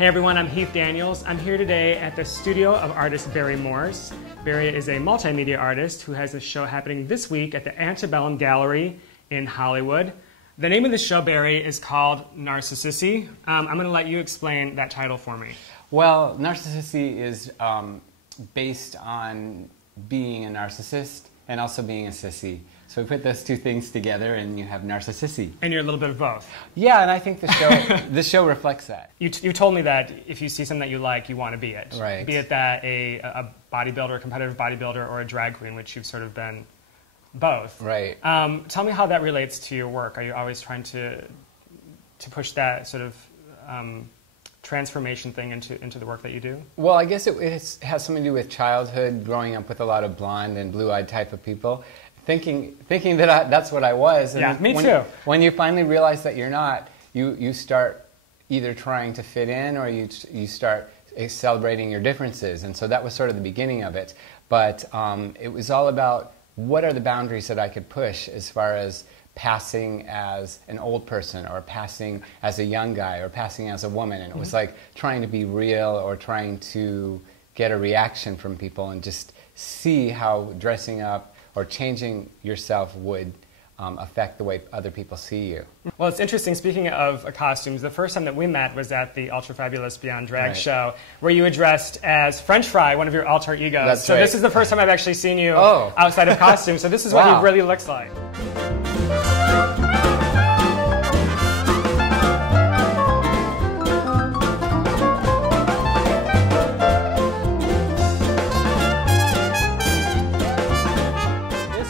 Hey everyone, I'm Heath Daniels. I'm here today at the studio of artist Barry Morse. Barry is a multimedia artist who has a show happening this week at the Antebellum Gallery in Hollywood. The name of the show, Barry, is called Narcississi. I'm going to let you explain that title for me. Well, Narcississi is based on being a narcissist and also being a sissy. So we put those two things together and you have Narcississi. And you're a little bit of both. Yeah, and I think the show reflects that. You told me that if you see something that you like, you want to be it. Right. Be it that a bodybuilder, a competitive bodybuilder, or a drag queen, which you've sort of been both. Right. Tell me how that relates to your work. Are you always trying to push that sort of transformation thing into the work that you do? Well, I guess it has something to do with childhood, growing up with a lot of blonde and blue-eyed type of people. Thinking that that's what I was. And yeah, me too. When you finally realize that you're not, you start either trying to fit in or you start celebrating your differences. And so that was sort of the beginning of it. But it was all about what are the boundaries that I could push as far as passing as an old person or passing as a young guy or passing as a woman. And it was like trying to be real or trying to get a reaction from people and just see how dressing up or changing yourself would affect the way other people see you. Well, it's interesting, speaking of costumes, the first time that we met was at the Ultra Fabulous Beyond Drag show, where you were dressed as French Fry, one of your alter egos. That's so right. This is the first time I've actually seen you outside of costume, so this is what he really looks like.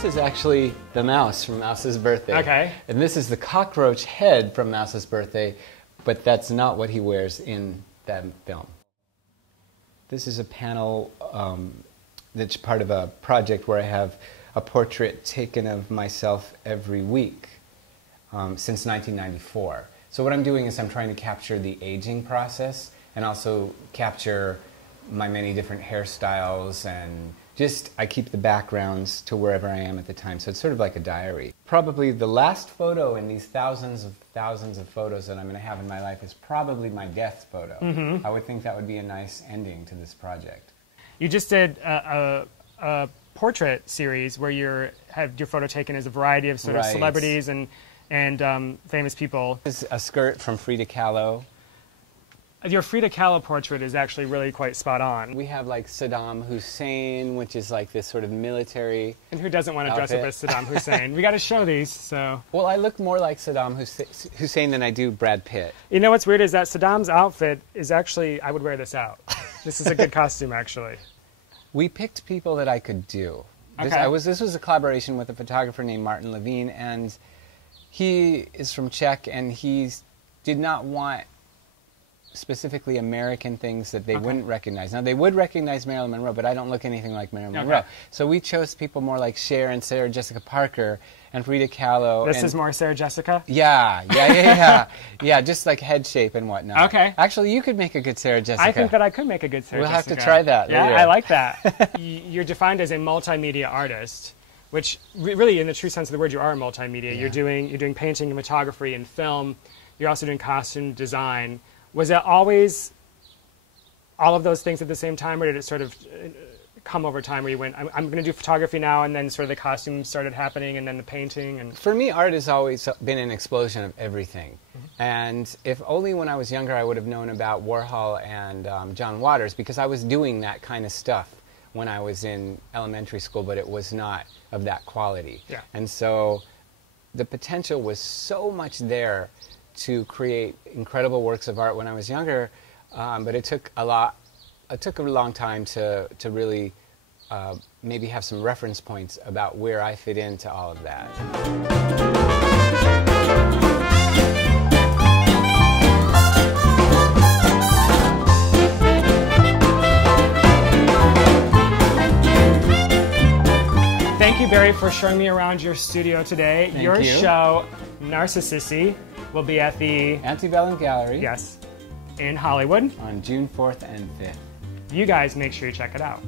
This is actually the mouse from Mouse's Birthday. Okay. And this is the cockroach head from Mouse's Birthday, but that's not what he wears in that film. This is a panel that's part of a project where I have a portrait taken of myself every week since 1994. So what I'm doing is I'm trying to capture the aging process and also capture my many different hairstyles, and just I keep the backgrounds to wherever I am at the time. So it's sort of like a diary. Probably the last photo in these thousands of photos that I'm going to have in my life is probably my death photo. I would think that would be a nice ending to this project. You just did a portrait series where you had your photo taken as a variety of sort of celebrities and famous people. This is a skirt from Frida Kahlo. Your Frida Kahlo portrait is actually really quite spot on. We have like Saddam Hussein, which is like this sort of military And who doesn't want to dress up as Saddam Hussein? We got to show these, so. Well, I look more like Saddam Hussein than I do Brad Pitt. You know what's weird is that Saddam's outfit is actually, I would wear this out. This is a good costume, actually. We picked people that I could do. Okay. This was a collaboration with a photographer named Martin Levine, and he is from Czech, and he did not want specifically American things that they wouldn't recognize. Now, they would recognize Marilyn Monroe, but I don't look anything like Marilyn Monroe. So we chose people more like Cher and Sarah Jessica Parker and Frida Kahlo. This is more Sarah Jessica? Yeah, just like head shape and whatnot. Okay. Actually, you could make a good Sarah Jessica. I think that I could make a good Sarah Jessica. We'll have to try that Yeah, later. I like that. You're defined as a multimedia artist, which really, in the true sense of the word, you are a multimedia. Yeah. You're doing painting and photography and film. You're also doing costume design. Was it always all of those things at the same time, or did it sort of come over time where you went, I'm going to do photography now, and then sort of the costumes started happening, and then the painting? And for me, art has always been an explosion of everything. And if only when I was younger I would have known about Warhol and John Waters, because I was doing that kind of stuff when I was in elementary school, but it was not of that quality. Yeah. And so the potential was so much there to create incredible works of art when I was younger, but it took a long time to really maybe have some reference points about where I fit into all of that. Thank you, Barry, for showing me around your studio today. Thank your you. show, Narcississi, will be at the Antebellum Gallery. Yes, in Hollywood On June 4th and 5th. You guys make sure you check it out.